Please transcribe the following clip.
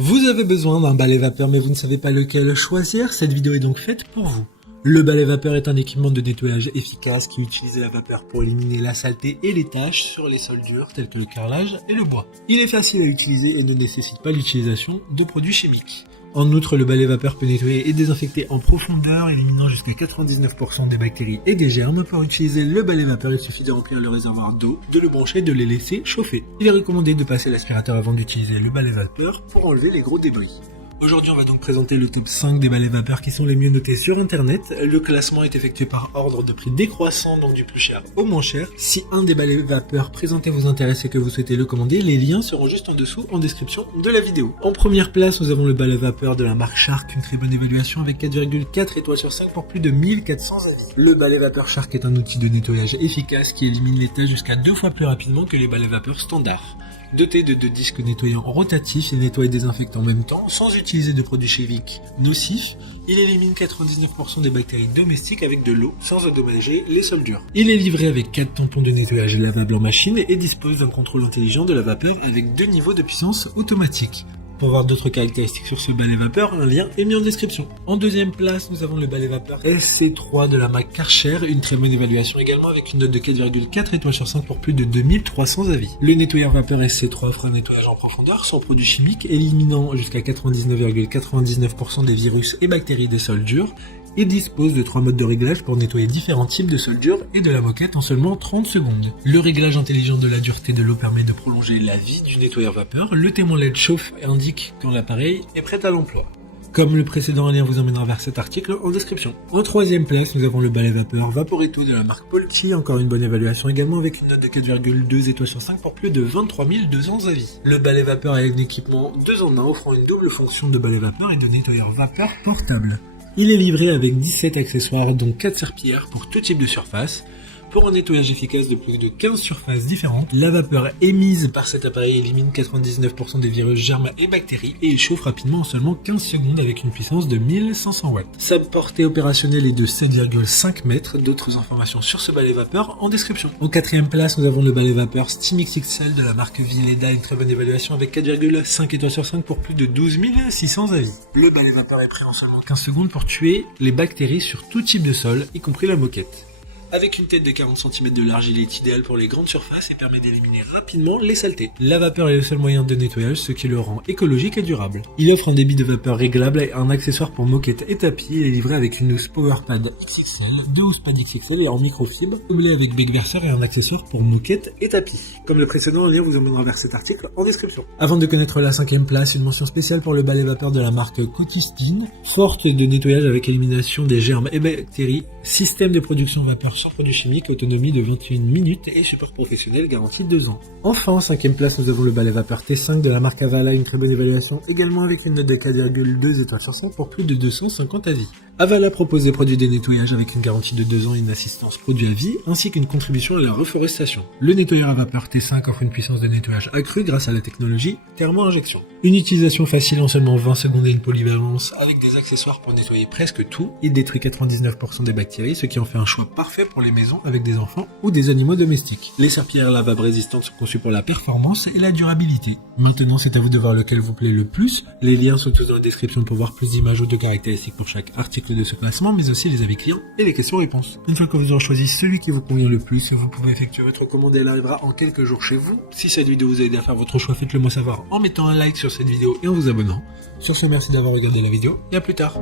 Vous avez besoin d'un balai vapeur mais vous ne savez pas lequel choisir, cette vidéo est donc faite pour vous. Le balai vapeur est un équipement de nettoyage efficace qui utilise la vapeur pour éliminer la saleté et les taches sur les sols durs tels que le carrelage et le bois. Il est facile à utiliser et ne nécessite pas l'utilisation de produits chimiques. En outre, le balai vapeur peut nettoyer et désinfecter en profondeur, éliminant jusqu'à 99% des bactéries et des germes. Pour utiliser le balai vapeur, il suffit de remplir le réservoir d'eau, de le brancher et de les laisser chauffer. Il est recommandé de passer l'aspirateur avant d'utiliser le balai vapeur pour enlever les gros débris. Aujourd'hui, on va donc présenter le top 5 des balais vapeurs qui sont les mieux notés sur internet. Le classement est effectué par ordre de prix décroissant, donc du plus cher au moins cher. Si un des balais vapeurs présentés vous intéresse et que vous souhaitez le commander, les liens seront juste en dessous en description de la vidéo. En première place, nous avons le balai vapeur de la marque Shark, une très bonne évaluation avec 4,4 étoiles sur 5 pour plus de 1400 avis. Le balai vapeur Shark est un outil de nettoyage efficace qui élimine les taches jusqu'à 2 fois plus rapidement que les balais vapeurs standards. Doté de 2 disques nettoyants rotatifs, il nettoie et désinfecte en même temps, sans utiliser de produits chimiques nocifs. Il élimine 99% des bactéries domestiques avec de l'eau, sans endommager les sols durs. Il est livré avec 4 tampons de nettoyage lavables en machine et dispose d'un contrôle intelligent de la vapeur avec 2 niveaux de puissance automatique. Pour voir d'autres caractéristiques sur ce balai vapeur, un lien est mis en description. En deuxième place, nous avons le balai vapeur SC3 de la marque Karcher, une très bonne évaluation également avec une note de 4,4 étoiles sur 5 pour plus de 2300 avis. Le nettoyeur vapeur SC3 offre un nettoyage en profondeur sans produits chimiques, éliminant jusqu'à 99,99% des virus et bactéries des sols durs, et dispose de 3 modes de réglage pour nettoyer différents types de sols durs et de la moquette en seulement 30 secondes. Le réglage intelligent de la dureté de l'eau permet de prolonger la vie du nettoyeur vapeur. Le témoin LED chauffe et indique quand l'appareil est prêt à l'emploi. Comme le précédent, un lien vous emmènera vers cet article en description. En troisième place, nous avons le balai vapeur Vaporetto de la marque Polki, encore une bonne évaluation également avec une note de 4,2 étoiles sur 5 pour plus de 23 200 avis. Le balai vapeur est un équipement 2 en 1 offrant une double fonction de balai vapeur et de nettoyeur vapeur portable. Il est livré avec 17 accessoires, dont 4 serpillères pour tout type de surface. Pour un nettoyage efficace de plus de 15 surfaces différentes, la vapeur émise par cet appareil élimine 99% des virus, germes et bactéries et il chauffe rapidement en seulement 15 secondes avec une puissance de 1500 watts. Sa portée opérationnelle est de 7,5 mètres. D'autres informations sur ce balai vapeur en description. En quatrième place, nous avons le balai vapeur Steamix XL de la marque Vileda, une très bonne évaluation avec 4,5 étoiles sur 5 pour plus de 12 600 avis. Le balai vapeur est prêt en seulement 15 secondes pour tuer les bactéries sur tout type de sol, y compris la moquette. Avec une tête de 40 cm de large, il est idéal pour les grandes surfaces et permet d'éliminer rapidement les saletés. La vapeur est le seul moyen de nettoyage, ce qui le rend écologique et durable. Il offre un débit de vapeur réglable et un accessoire pour moquette et tapis. Il est livré avec une housse PowerPad XXL, 2 housses pad XXL et en microfibre, doublé avec bec verseur et un accessoire pour moquette et tapis. Comme le précédent, un lien vous emmènera vers cet article en description. Avant de connaître la 5e place, une mention spéciale pour le balai vapeur de la marque Cotistine, forte de nettoyage avec élimination des germes et bactéries, système de production vapeur sans produits chimiques, autonomie de 21 minutes et support professionnel garantie 2 ans. Enfin, en 5e place, nous avons le balai vapeur T5 de la marque Avala, une très bonne évaluation, également avec une note de 4,2 étoiles sur 100 pour plus de 250 avis. Avala propose des produits de nettoyage avec une garantie de 2 ans et une assistance produit à vie, ainsi qu'une contribution à la reforestation. Le nettoyeur à vapeur T5 offre une puissance de nettoyage accrue grâce à la technologie thermo-injection. Une utilisation facile en seulement 20 secondes et une polyvalence avec des accessoires pour nettoyer presque tout. Il détruit 99% des bactéries, ce qui en fait un choix parfait pour les maisons avec des enfants ou des animaux domestiques. Les serpillères lavables résistantes sont conçues pour la performance et la durabilité. Maintenant, c'est à vous de voir lequel vous plaît le plus. Les liens sont tous dans la description pour voir plus d'images ou de caractéristiques pour chaque article de ce classement, mais aussi les avis clients et les questions-réponses. Une fois que vous aurez choisi celui qui vous convient le plus, vous pouvez effectuer votre commande et elle arrivera en quelques jours chez vous. Si cette vidéo vous a aidé à faire votre choix, faites-le moi savoir en mettant un like sur cette vidéo et en vous abonnant. Sur ce, merci d'avoir regardé la vidéo et à plus tard.